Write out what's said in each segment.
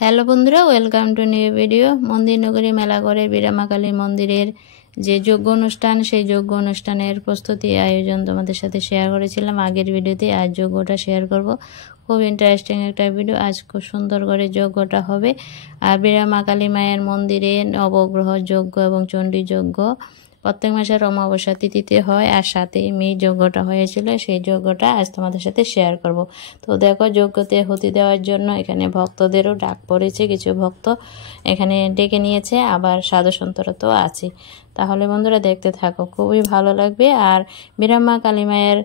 Hello বন্ধুরা, welcome to new video. মন্দির নগরী মেলাঘরের বীরামা কালী মন্দিরের যে যজ্ঞ অনুষ্ঠান, সেই যজ্ঞ অনুষ্ঠানের প্রস্তুতি আয়োজন তোমাদের সাথে শেয়ার করেছিলাম আগের ভিডিওতে। আজ যজ্ঞটা শেয়ার করব। খুব ইন্টারেস্টিং একটা ভিডিও। আজ খুব সুন্দর করে যজ্ঞটা হবে। আর বীরামা কালী মায়ের মন্দিরে নবগ্রহ যজ্ঞ এবং চণ্ডী যজ্ঞ প্রত্যেক মাসের অমাবস্যা তিথিতে হয়, আর সাথে মেয়ে যজ্ঞটা হয়েছিল। সেই যজ্ঞটা আজ তোমাদের সাথে শেয়ার করব। তো দেখো, যজ্ঞতে হুতি দেওয়ার জন্য এখানে ভক্তদেরও ডাক পড়েছে। কিছু ভক্ত এখানে ডেকে নিয়েছে, আবার সাধু সন্তরা তো আছে। তাহলে বন্ধুরা দেখতে থাকো, খুবই ভালো লাগবে। আর বীরামা কালী মায়ের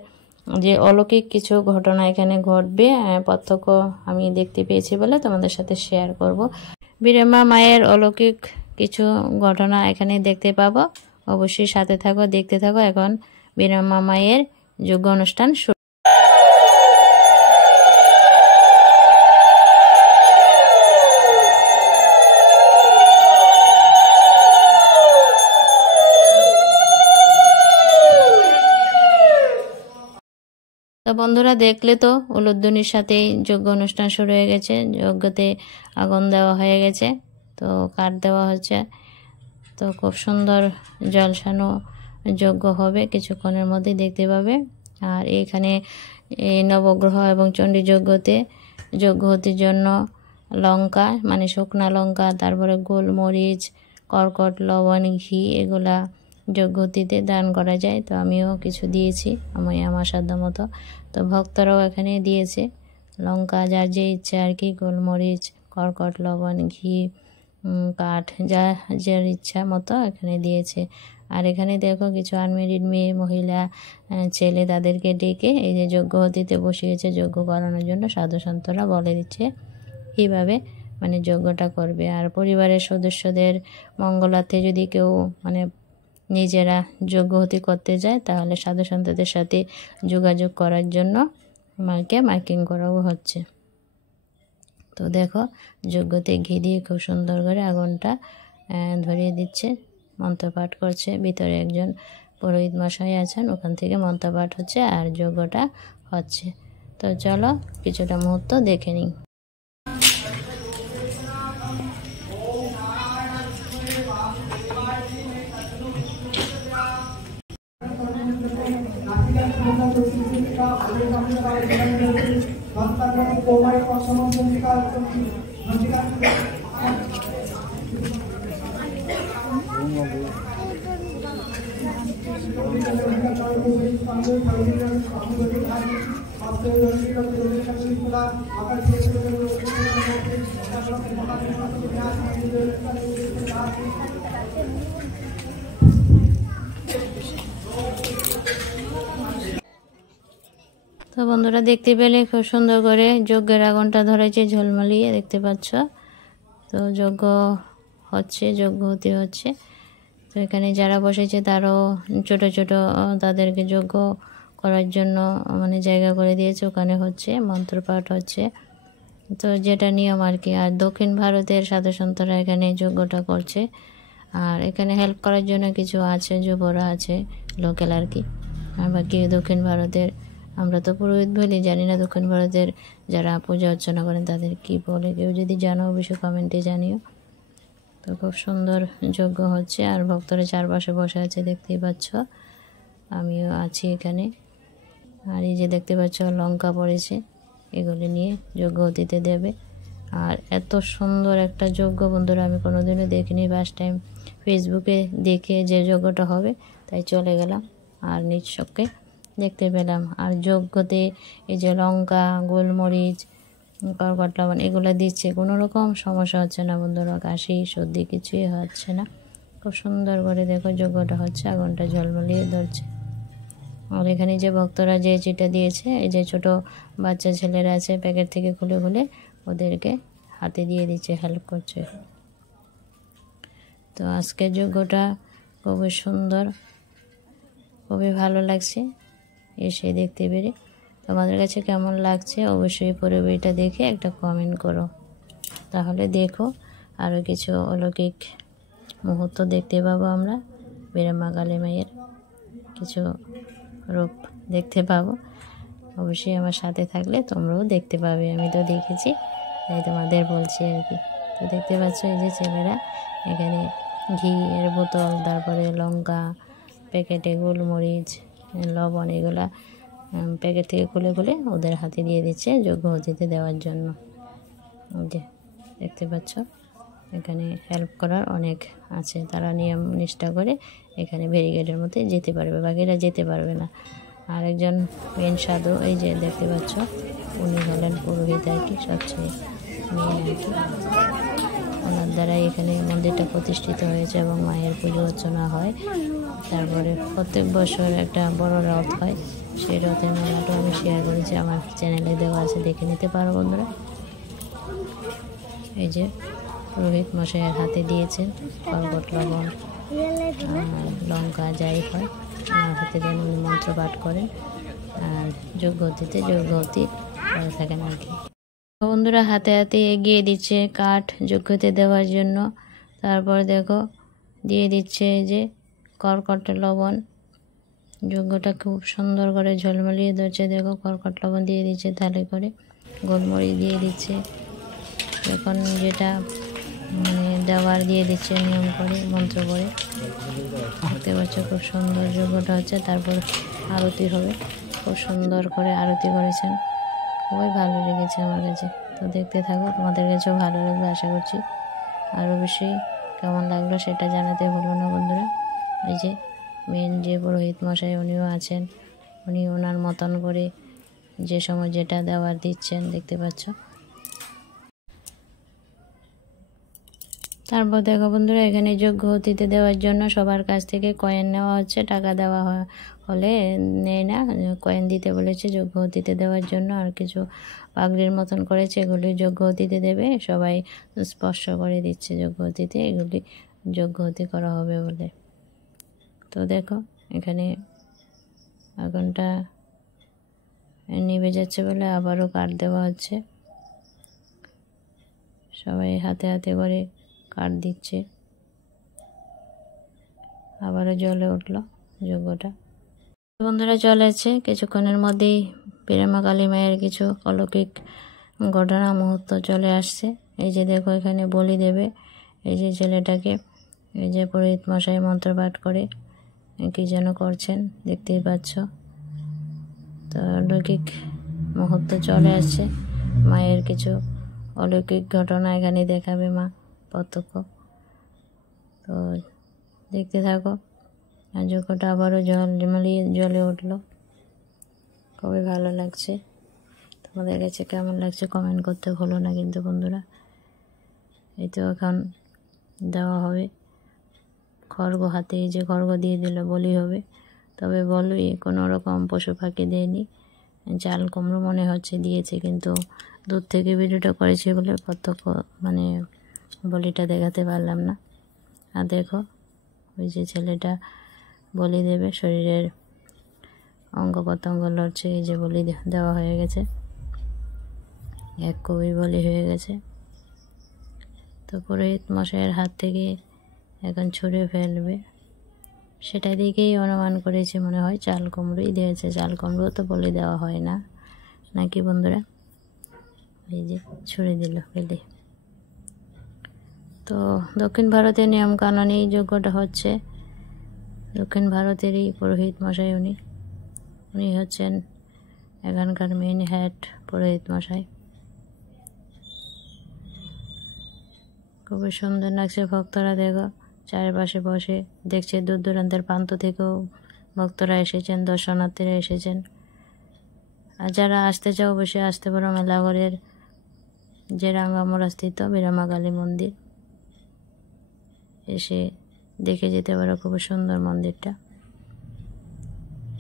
যে অলৌকিক কিছু ঘটনা এখানে ঘটবে, প্রত্যক্ষ আমি দেখতে পেয়েছি বলে তোমাদের সাথে শেয়ার করব। বীরামা মায়ের অলৌকিক কিছু ঘটনা এখানে দেখতে পাবো। অবশ্যই সাথে থাকো, দেখতে থাকো। এখন বীরামা মায়ের যজ্ঞ অনুষ্ঠান শুরু। তো বন্ধুরা দেখলে তো, উলুধ্বনির সাথেই যজ্ঞ অনুষ্ঠান শুরু হয়ে গেছে। যজ্ঞতে আগুন দেওয়া হয়ে গেছে, তো কাঠ দেওয়া হচ্ছে। তো খুব সুন্দর জলসানো যজ্ঞ হবে, কিছুক্ষণের মধ্যেই দেখতে পাবে। আর এখানে এই নবগ্রহ এবং চণ্ডী যজ্ঞতে যজ্ঞ হতির জন্য লঙ্কা, মানে শুকনা লঙ্কা, তারপরে গোলমরিচ, কর্কট, লবণ, ঘি, এগুলা যজ্ঞহতিতে দান করা যায়। তো আমিও কিছু দিয়েছি, আমার সাধ্য মতো। তো ভক্তরাও এখানে দিয়েছে লঙ্কা, যার যে ইচ্ছা আর কি, গোলমরিচ, কর্কট, লবণ, ঘি, কাঠ, যার ইচ্ছা মতো এখানে দিয়েছে। আর এখানে দেখো কিছু আনমেরিড মেয়ে, মহিলা, ছেলে, তাদেরকে ডেকে এই যে যজ্ঞহতিতে বসিয়েছে যজ্ঞ করানোর জন্য। সাধু সন্তরা বলে দিচ্ছে কীভাবে মানে যজ্ঞটা করবে। আর পরিবারের সদস্যদের মঙ্গলার্থে যদি কেউ মানে নিজেরা যজ্ঞহতি করতে যায়, তাহলে সাধু সন্তদের সাথে যোগাযোগ করার জন্য আমাকে মার্কিং করাও হচ্ছে। তো দেখো, যজ্ঞতে ঘি দিয়ে খুব সুন্দর করে আগুনটা ধরিয়ে দিচ্ছে, মন্ত্রপাঠ করছে। ভিতরে একজন পুরোহিত মশাই আছেন, ওখান থেকে মন্ত্রপাঠ হচ্ছে আর যজ্ঞটা হচ্ছে। তো চলো কিছুটা মুহূর্ত দেখে নিই। তো বন্ধুরা দেখতে পেলে খুব সুন্দর করে যজ্ঞের আগুনটা ধরেছে ঝলমলিয়ে, দেখতে পাচ্ছ। তো যজ্ঞ হচ্ছে, যজ্ঞহতি হচ্ছে। তো এখানে যারা বসেছে তারাও ছোট ছোট তাদেরকে যজ্ঞ করার জন্য মানে জায়গা করে দিয়েছে, ওখানে হচ্ছে মন্ত্রপাঠ হচ্ছে। তো যেটা নিয়ম আর কি। আর দক্ষিণ ভারতের সাধু সন্তরা এখানে যজ্ঞটা করছে। আর এখানে হেল্প করার জন্য কিছু আছে, যুবরা আছে লোকাল আর কি। আর বাকি দক্ষিণ ভারতের, আমরা তো পুরোহিত বলি, জানি না দক্ষিণ ভারতের যারা পূজা অর্চনা করেন তাদের কি বলে। কেউ যদি জানো অবশ্যই কমেন্টে জানিও। তো খুব সুন্দর যজ্ঞ হচ্ছে, আর ভক্তরা চারপাশে বসে আছে, দেখতেই পাচ্ছ। আমিও আছি এখানে। আর এই যে দেখতে পাচ্ছ লঙ্কা পড়েছে, এগুলি নিয়ে যজ্ঞহতিতে দেবে। আর এত সুন্দর একটা যজ্ঞ বন্ধুরা আমি কোনোদিনও দেখিনি। ফার্স্ট টাইম ফেসবুকে দেখে যে যজ্ঞটা হবে, তাই চলে গেলাম আর নিজ চোখে দেখতে পেলাম। আর যজ্ঞতে এই যে লঙ্কা, গোলমরিচ, কর্কট, লবণ এগুলো দিচ্ছে, কোনো রকম সমস্যা হচ্ছে না বন্ধুরা। কাশি সর্দি কিছুই হচ্ছে না। খুব সুন্দর করে দেখো যজ্ঞটা হচ্ছে, আগুনটা ঝলমলিয়ে ধরছে। আর এখানে যে ভক্তরা যে চিটা দিয়েছে, এই যে ছোট বাচ্চা ছেলেরা আছে, প্যাকেট থেকে খুলে খুলে ওদেরকে হাতে দিয়ে দিচ্ছে, হেল্প করছে। তো আজকের যজ্ঞটা খুবই সুন্দর, খুবই ভালো লাগছে এসে দেখতে পেরে। তোমাদের কাছে কেমন লাগছে অবশ্যই পরে বইটা দেখে একটা কমেন্ট করো। তাহলে দেখো আরও কিছু অলৌকিক মুহূর্ত দেখতে পাবো আমরা। বীরামা কালী মায়ের কিছু রূপ দেখতে পাবো। অবশ্যই আমার সাথে থাকলে তোমরাও দেখতে পাবে। আমি তো দেখেছি, এই তোমাদের বলছি আর কি। তো দেখতে পাচ্ছ এই যে ছেলেরা এখানে ঘি এর বোতল, তারপরে লঙ্কা প্যাকেটে, গোলমরিচ, লবণ, এগুলা প্যাকেট থেকে খুলে খুলে ওদের হাতে দিয়ে দিচ্ছে যজ্ঞহতিতে দেওয়ার জন্য। যে দেখতে পাচ্ছ এখানে হেল্প করার অনেক আছে, তারা নিয়ম নিষ্ঠা করে এখানে ব্যারিকেডের মধ্যে যেতে পারবে, বাকিরা যেতে পারবে না। আর একজন মেন সাধু এই যে দেখতে পাচ্ছ, উনি হলেন পুরোহিত আর কি, সবচেয়ে মেন আর কি। ওনার দ্বারাই এখানে মন্দিরটা প্রতিষ্ঠিত হয়েছে এবং মায়ের পুজো অর্চনা হয়। তারপরে প্রত্যেক বছর একটা বড় রথ হয়, সেই রথের মেলাটাও আমি শেয়ার করেছি, আমার চ্যানেলে দেওয়া আছে, দেখে নিতে পারো বন্ধুরা। এই যে পুরোহিত মশাইয়ের হাতে দিয়েছেন কর্কট, লবণ, লঙ্কা, যাই হয় ওনার হাতে দেন, উনি মন্ত্র পাঠ করেন আর যজ্ঞহতিতে যজ্ঞহতি করে থাকেন আর কি। বন্ধুরা হাতে হাতে এগিয়ে দিচ্ছে কাঠ যজ্ঞতে দেওয়ার জন্য। তারপর দেখো দিয়ে দিচ্ছে যে কর্কট লবণ, যজ্ঞটা খুব সুন্দর করে ঝলমলিয়ে ধরছে। দেখো কর্কট লবণ দিয়ে দিচ্ছে থালে করে, গোলমরিচ দিয়ে দিচ্ছে, এখন যেটা মানে দেওয়ার দিয়ে দিচ্ছে নিয়ম করে, মন্ত্র করে। দেখতে পাচ্ছ খুব সুন্দর যজ্ঞটা হচ্ছে। তারপর আরতি হবে, খুব সুন্দর করে আরতি করেছেন, খুবই ভালো লেগেছে আমার কাছে। তো দেখতে থাকো, তোমাদের কাছেও ভালো লাগবে আশা করছি। আর অবশ্যই কেমন লাগলো সেটা জানাতে ভুলো না বন্ধুরা। এই যে মেন যে পুরোহিত মশাই উনিও আছেন, উনি ওনার মতন করে যে সময় যেটা দেওয়ার দিচ্ছেন, দেখতে পাচ্ছ। তারপর দেখো বন্ধুরা এখানে যজ্ঞহতিতে দেওয়ার জন্য সবার কাছ থেকে কয়েন নেওয়া হচ্ছে, টাকা দেওয়া হলে নেয় না, কয়েন দিতে বলেছে যজ্ঞহতিতে দেওয়ার জন্য। আর কিছু পাগড়ির মতন করেছে, এগুলি যজ্ঞহতিতে দেবে, সবাই স্পর্শ করে দিচ্ছে যজ্ঞহতিতে, এগুলি যজ্ঞহতি করা হবে বলে। তো দেখো এখানে আগুনটা নিভে যাচ্ছে বলে আবারও কাঠ দেওয়া হচ্ছে, সবাই হাতে হাতে করে কাঠ দিচ্ছে। আবারও জ্বলে উঠলো যজ্ঞটা। বন্ধুরা চলেছে কিছুক্ষণের মধ্যেই বীরামা কালী মায়ের কিছু অলৌকিক ঘটনা মুহূর্ত চলে আসছে। এই যে দেখো এখানে বলি দেবে, এই যে ছেলেটাকে এই যে পুরোহিত মশাই মন্ত্রপাঠ করে কি যেন করছেন, দেখতেই পাচ্ছ। তো অলৌকিক মুহূর্ত চলে আসছে, মায়ের কিছু অলৌকিক ঘটনা এখানে দেখাবে মা প্রত্যক্ষ। তো দেখতে থাকো। আর যজ্ঞটা আবারও ঝলমলিয়ে জ্বলে উঠলো, খুবই ভালো লাগছে। তোমাদের কাছে কেমন লাগছে কমেন্ট করতে ভুলো না কিন্তু বন্ধুরা। এই তো এখন দেওয়া হবে খড়গ, হাতে এই যে খড়গ দিয়ে দিল, বলি হবে। তবে বলি কোনো রকম পশু পাখি দেয়নি, চাল কুমড়ো মনে হচ্ছে দিয়েছে, কিন্তু দূর থেকে ভিডিওটা করেছে বলে প্রত্যক্ষ মানে বলিটা দেখাতে পারলাম না। আর দেখো ওই যে ছেলেটা বলি দেবে, শরীরের অঙ্গ প্রত্যঙ্গ লড়ছে, এই যে বলি দেওয়া হয়ে গেছে, এক কবি বলি হয়ে গেছে। তো পুরোহিত মশাইয়ের হাত থেকে এখন ছুঁড়ে ফেলবে, সেটা দিকেই অনুমান করেছে মনে হয় চাল কুমড়োই দিয়েছে। চাল কুমড়ো তো বলে দেওয়া হয় না নাকি বন্ধুরা। এই যে ছুঁড়ে দিল ফেলে। তো দক্ষিণ ভারতের নিয়ম কানুনে এই যজ্ঞটা হচ্ছে, দক্ষিণ ভারতেরই পুরোহিত মশাই উনি হচ্ছেন এখানকার মেন হেড পুরোহিত মশাই। খুবই সুন্দর লাগছে, ভক্তরা দেখো চারপাশে বসে দেখছে, দূর দূরান্তের প্রান্ত থেকেও ভক্তরা এসেছেন, দর্শনার্থীরা এসেছেন। আর যারা আসতে চাও অবশ্যই আসতে পারো মেলাঘরের যে রাঙ্গামোড়া স্থিত বীরামা কালী মন্দির, এসে দেখে যেতে পারো, খুবই সুন্দর মন্দিরটা,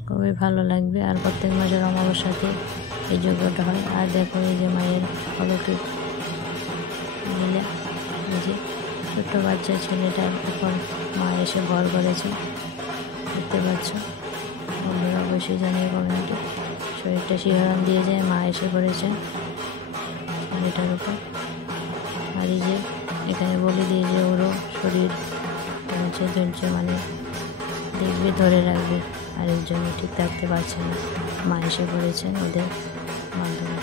খুবই ভালো লাগবে। আর প্রত্যেক মাসের অমাবস্যাতে এই যজ্ঞটা হয়। আর দেখো এই যে মায়ের অলৌকিক লীলা, এই যে ছোট্ট বাচ্চা ছেলেটার উপর মা এসে ভর করেছে, দেখতে পাচ্ছ বন্ধুরা। অবশ্যই জানিয়ে কমেন্টে, শরীরটা শিহরণ দিয়ে যায়, মা এসে পড়েছেন ছেলেটার উপর। আর এই যে এখানে বলে দিয়ে যে ওরও শরীর ধৈর্য মানে দেখবে, ধরে রাখবে, আর এর জন্য ঠিক থাকতে পারছে না, মা এসে পড়েছেন ওদের মাধ্যমে।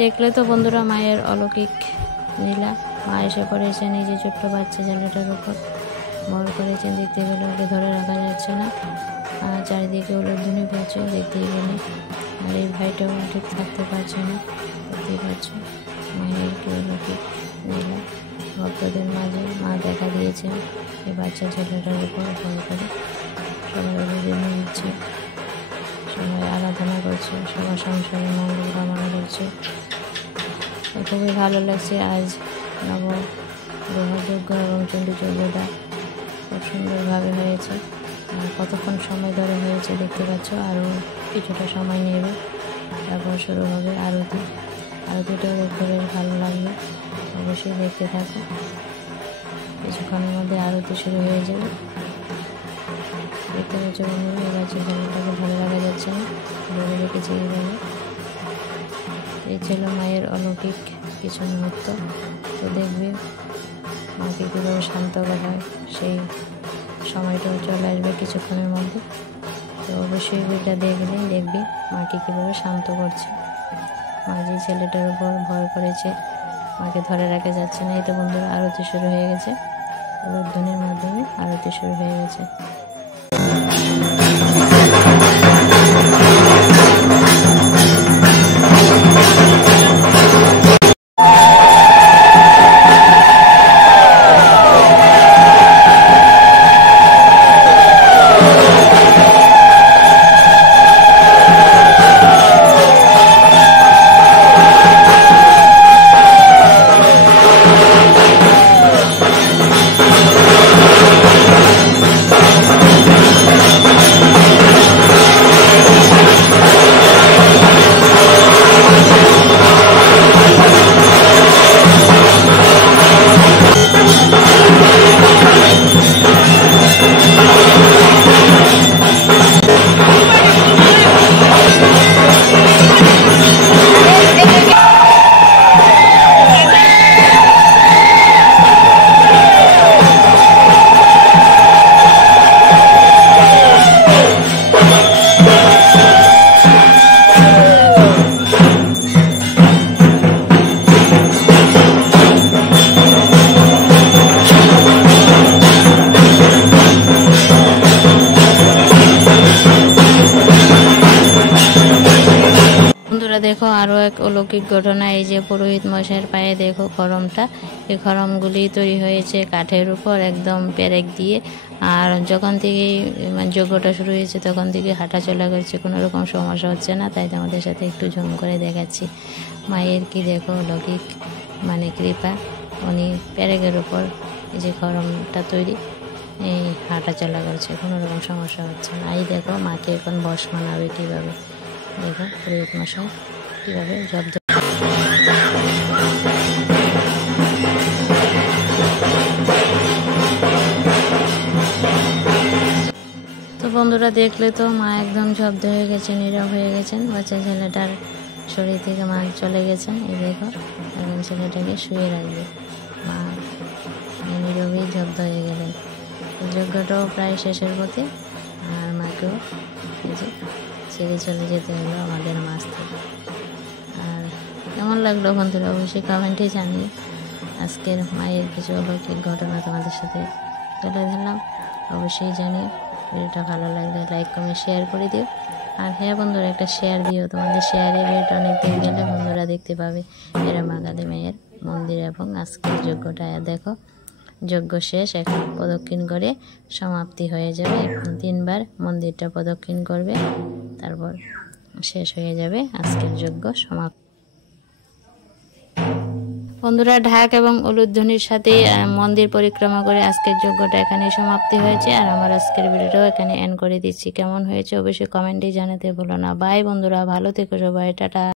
দেখলে তো বন্ধুরা মায়ের অলৌকিক লীলা। মা এসে পড়েছে নিজে ছোট্ট বাচ্চা ছেলেটার উপর, ভর করেছেন। দেখতে গেলে ওকে ধরে রাখা যাচ্ছে না, আর চারিদিকে উলুধ্বনি পড়ছে দেখতেই গেলে। আর এই ভাইটাও ঠিক থাকতে পারছে না, দেখতেই পাচ্ছ মায়ের কি অলৌকিক লীলা। ভক্তদের মাঝে মা দেখা দিয়েছেন এই বাচ্চা ছেলেটার উপর ভর করে। সবাই উলুধ্বনি দিচ্ছে, সবাই আরাধনা করছে, সবার সংসারে মঙ্গল কামনা করছে। খুবই ভালো লাগছে। আজ নবগ্রহযজ্ঞ এবং চণ্ডী যজ্ঞটা খুব সুন্দরভাবে হয়েছে। আর কতক্ষণ সময় ধরে হয়েছে দেখতে পাচ্ছ। আরও কিছুটা সময় নেবে, তারপর শুরু হবে আরতি। আরতিটাও দেখতে বেশ ভালো লাগবে, অবশ্যই দেখতে থাকো। কিছুক্ষণের মধ্যে আরতি শুরু হয়ে যাবে। দেখতে পাচ্ছ বন্ধুরা, এবার ছেলেটাকে ভালো লাগা যাচ্ছে না, ধরে রেখেছে এইভাবে। এই ছিল মায়ের অলৌকিক কিছু মুহূর্ত। তো দেখবে মাকে কীভাবে শান্ত করা হয়, সেই সময়টাও চলে আসবে কিছুক্ষণের মধ্যে। তো অবশ্যই এটা দেখবি মাকে কীভাবে শান্ত করছে। মা যে ছেলেটার উপর ভর করেছে, মাকে ধরে রাখা যাচ্ছে না। এই তো বন্ধুরা আরতি শুরু হয়ে গেছে, উলুধ্বনির মাধ্যমে আরতি শুরু হয়ে গেছে। দেখো আরও এক অলৌকিক ঘটনা। এই যে পুরোহিত মশাইয়ের পায়ে দেখো খড়মটা, এই খড়মগুলি তৈরি হয়েছে কাঠের উপর একদম পেরেক দিয়ে। আর যখন থেকে যজ্ঞটা শুরু হয়েছে তখন থেকে হাঁটা চলা করছে, কোনো রকম সমস্যা হচ্ছে না। তাই তোমাদের সাথে একটু ঝুম করে দেখাচ্ছি মায়ের কি দেখো অলৌকিক কৃপা। উনি পেরেকের উপর এই যে খড়মটা তৈরি, এই হাঁটা চলা করছে, কোনো রকম সমস্যা হচ্ছে না। এই দেখো মাকে এখন বস মানাবে কীভাবে, দেখো পুরোহিত মশাই কীভাবে জব। তো বন্ধুরা দেখলে তো মা একদম জব্দ হয়ে গেছে, নীরব হয়ে গেছেন। বাচ্চা ছেলেটার শরীর থেকে মা চলে গেছেন। এই দেখো এখন ছেলেটাকে শুয়ে রাখবে, মা নীরবেই জব্দ হয়ে গেলেন। যজ্ঞটাও প্রায় শেষের পথে, আর মাকেও এই যে ছেড়ে চলে যেতে হলো আমাদের মাছ থেকে। আর কেমন লাগলো বন্ধুরা অবশ্যই কমেন্টে জানিয়ে। আজকের মায়ের কিছু অলৌকিক ঘটনা তোমাদের সাথে তুলে ধরলাম, অবশ্যই জানিও। ভিডিওটা ভালো লাগলে লাইক কমেন্ট শেয়ার করে দিও। আর হ্যাঁ বন্ধুরা একটা শেয়ার দিও, তোমাদের শেয়ারে ভিডিওটা অনেক দিন গেলে বন্ধুরা দেখতে পাবে এরা মা কালী মায়ের মন্দির। এবং আজকের যজ্ঞটা দেখো, যজ্ঞ শেষ, এখন প্রদক্ষিণ করে সমাপ্তি হয়ে যাবে। এখন 3 বার মন্দিরটা প্রদক্ষিণ করবে, তারপর শেষ হয়ে যাবে আজকের যজ্ঞ সমাপ্তি। বন্ধুরা ঢাক এবং উলুধ্বনির সাথে মন্দির পরিক্রমা করে আজকের যজ্ঞটা এখানে সমাপ্তি হয়েছে। আর আমার আজকের ভিডিওটাও এখানে এন্ড করে দিচ্ছি। কেমন হয়েছে অবশ্যই কমেন্টে জানাতে ভুলো না। বাই বন্ধুরা, ভালো থেকো সবাই, টাটা।